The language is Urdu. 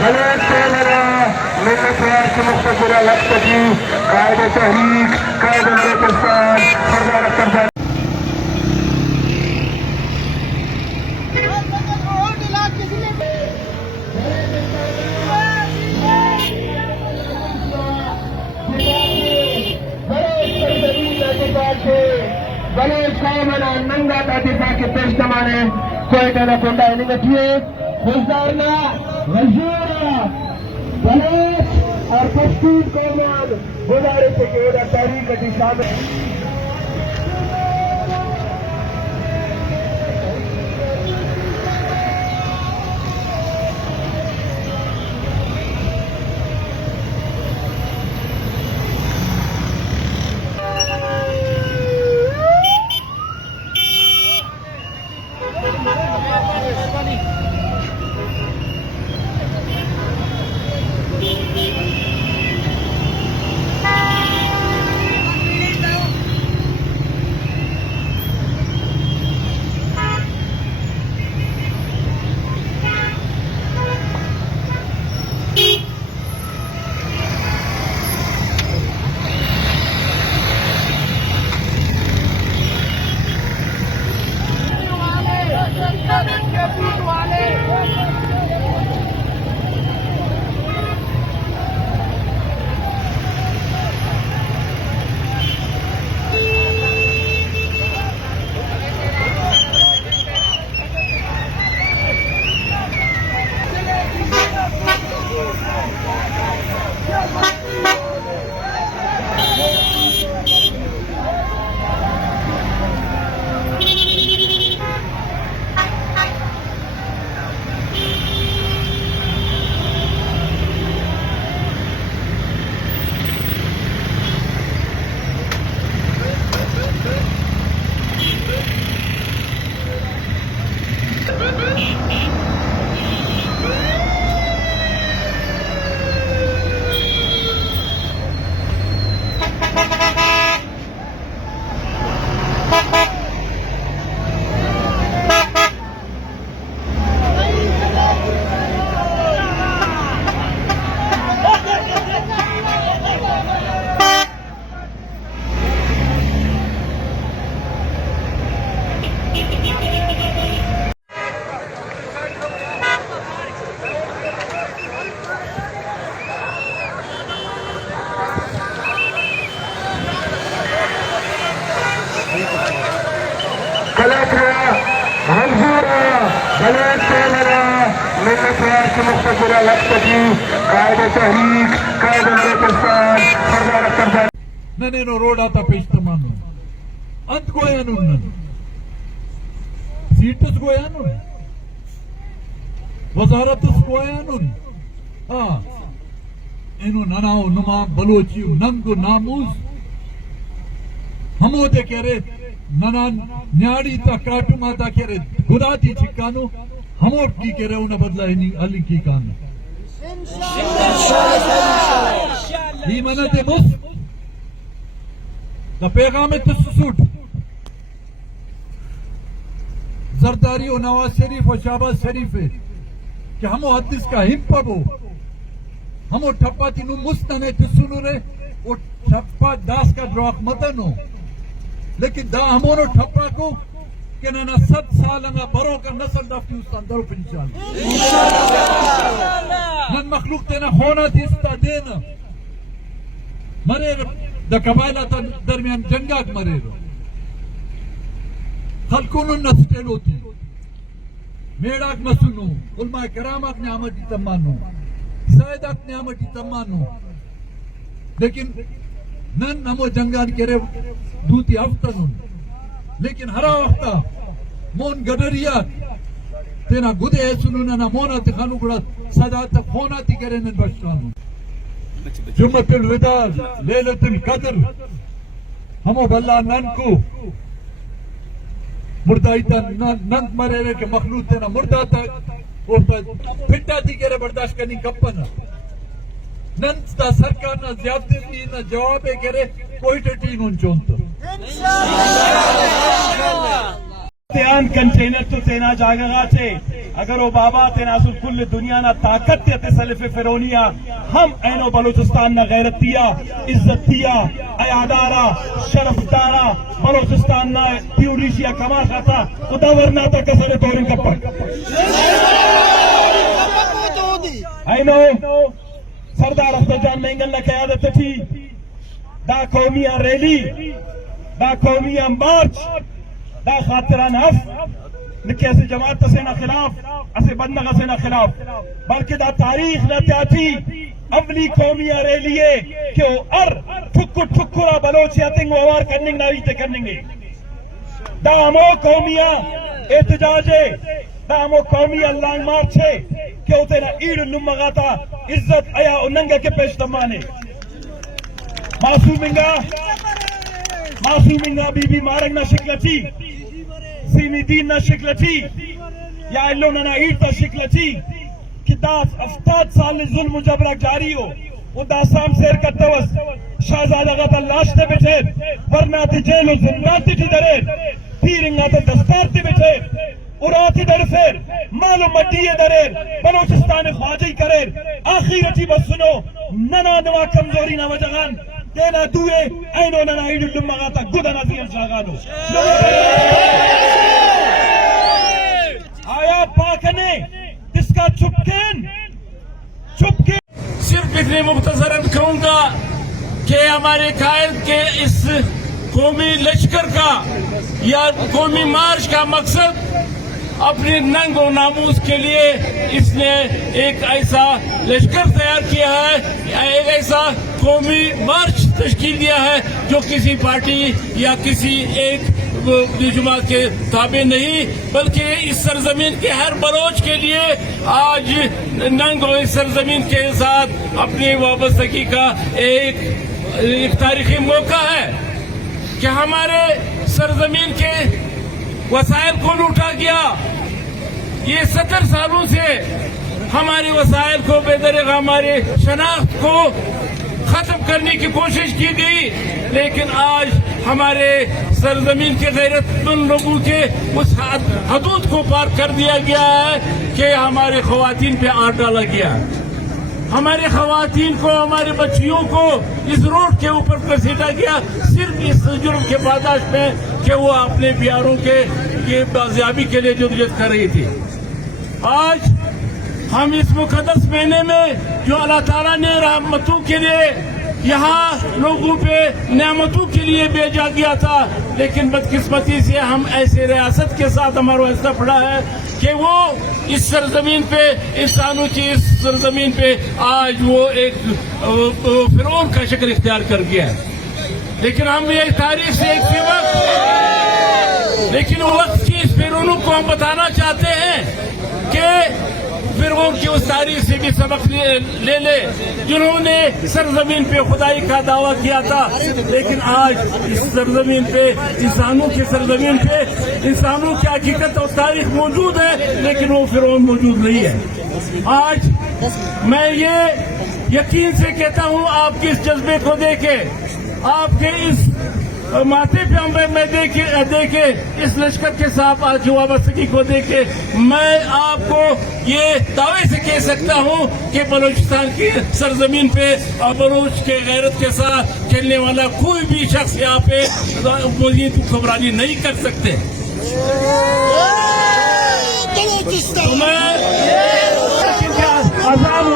بلد تیلرا ملت ریاست مستقبل لفتگی قائد تحریک قائد بلوچستان سردار اختر بلوچ قومنا ننگا کا دفاع کے پیش تمانے کوئٹہ نہ کنڈا نگٹھیے خوزدارنا غزورا بلوچ اور پشتون قومان گزارش سے کہ وہ تحریک کی شامل بلد تیلرا ملت ریاست مستقبل لفتگی قائد تحریک قائد بلوچستان سردار اختر ننو روڈ آتا پیشتمانو انت گویانو نن سیٹس گویانو وزارتس گویانو اینو نناو نما بلوچیو ننگو ناموز ہمو دے کہہ رہے ننان نیاڑی تا کاٹو ماتا کہہ رہے خدا تی چکانو ہمو کی کہہ رہے انہا بدلہ ہی علی کی کانو ہی منت مس دا پیغام تسسوٹ زرداری و نواز شریف و شہباز شریف ہے کہ ہمو حدیث کا ہم پبو ہمو ٹھپا تینو مستنے تسنو رہے وہ ٹھپا داس کا دراک مدنو لیکن دا ہمونو ٹھپا کو کہ نانا 7 سال انگا برو کا نسل دفتی استان درو پر انشاءاللہ نن مخلوق تینا خونا تیستا دینا مرے دا قبائلہ تا درمیان جنگاک مرے رو خلقونو نسٹیل ہوتی میڑاک مسنو علماء کراماک نعمتی تمانو زائداک نعمتی تمانو لیکن نن ہمو جنگان کرے دوتی ہفتنون لیکن ہرا وقتا مون گدریات تینا گدے سنونا نا مونا تخانو گڑا صدا تفونا تی کرے نن بشتانو جمعت الوداع لیلت القدر ہمو بلا نن کو مردائی تا نن مرے رہے کہ مخلوط تینا مردہ تا پھٹا تی کرے برداشت کرنی کپنا نن تا سرکار نا زیادہ دی نا جوابے کرے کوئی ٹٹی نون چونتا تیان کنٹینر تو تینا جاگا گا چھے اگر وہ بابا تناسب کل دنیا نہ طاقت یا تسلف فرونیا ہم اینو بلوچستان نہ غیرت دیا عزت دیا ایادارا شرف دارا بلوچستان نہ تیوریشیا کما خطا خدا ورنہ تا کسر دورن کپر اینو سردار افضل مینگل نہ قیادت تھی دا قومیہ ریلی دا قومیہ مارچ دا خاطران حف نکی ایسے جماعت سے نہ خلاف ایسے بندگا سے نہ خلاف بلکہ دا تاریخ نہ تیاتی اولی قومیہ ریلیے کہ وہ ٹھکرا بلوچیا تنگ ووار کرننگ ناویتے کرننگے دا ہمو قومیہ احتجاجے دا ہمو قومیہ لانگ مارچے کہ وہ تینا ایڈ نمگاتا عزت آیا اننگا کے پیش تمانے معصومنگا بی بی مارنگ نہ شکلتی سیمی دین نہ شکلتی یا اللہ نہ ایڈ تا شکلتی کہ داس 70 سال ظلم و جبرک جاری ہو وہ داسام سیر کرتا وز شہزادہ غطا لاشتے بیٹھے ورنہ تی جیل و زنداتی تی درے تیرنگا تا دستار تی بیٹھے اراتی در فیر مال و مٹی درے بلوچستان خواجی کرے آخری رچی بس سنو ننا نوا کمزوری نہ وجغان دینا دوئے اینو ننا ایڈو لمغاتا گدہ نظیر شاگانو آیا پاکنے جس کا چپکن صرف اتنے مختصراً کہوں گا کہ ہمارے قائد کے اس قومی لشکر کا یا قومی مارچ کا مقصد اپنے ننگ و ناموس کے لیے اس نے ایک ایسا لشکر تیار کیا ہے ایک ایسا قومی مارچ تشکیل دیا ہے جو کسی پارٹی یا کسی ایک جماعت کے تابع نہیں بلکہ اس سرزمین کے ہر بلوچ کے لیے آج ننگ و اس سرزمین کے ساتھ اپنی وابستگی کا ایک تاریخی موقع ہے کہ ہمارے سرزمین کے وسائل کو لوٹا گیا یہ 70 سالوں سے ہمارے وسائل کو بے درغ ہمارے شناخت کو ختم کرنے کی کوشش کی گئی لیکن آج ہمارے سرزمین کے غیرت مند لوگوں کے اس حدود کو پار کر دیا گیا ہے کہ ہمارے خواتین پہ آڑ ڈالا گیا ہمارے خواتین کو ہمارے بچیوں کو اس روڈ کے اوپر گھسیٹا گیا صرف اس جرم کے پاداش میں کہ وہ اپنے پیاروں کے بازیابی کے لیے جدوجہد کر رہی تھی آج ہم اس مقدس مہینے میں جو اللہ تعالیٰ نے رحمتوں کے لیے یہاں لوگوں پہ نعمتوں کے لیے بھیجا گیا تھا لیکن بدقسمتی سے ہم ایسے ریاست کے ساتھ ہمارا ایسا پڑا ہے کہ وہ اس سرزمین پہ انسانوں کی اس سرزمین پہ آج وہ ایک فرعون کا شکل اختیار کر گیا ہے لیکن ہم یہ تاریخ سے ایک لیکن وقت کی اس فرعونوں کو ہم بتانا چاہتے ہیں کہ فرعون کی اس تاریخ سے بھی سبق لے لے جنہوں نے سرزمین پہ خدائی کا دعویٰ کیا تھا لیکن آج اس سرزمین پہ انسانوں کی سرزمین پہ انسانوں کی حقیقت اور تاریخ موجود ہے لیکن وہ فرعون موجود نہیں ہے آج میں یہ یقین سے کہتا ہوں آپ کے اس جذبے کو دیکھے آپ کے اس ماتھے پہ میں دیکھے اس لشکر کے ساتھ آج وابستگی کو دیکھے میں آپ کو یہ دعوے سے کہہ سکتا ہوں کہ بلوچستان کی سرزمین پہ اور بلوچ کے غیرت کے ساتھ کھیلنے والا کوئی بھی شخص یہاں پہ مزید حکمرانی نہیں کر سکتے عذاب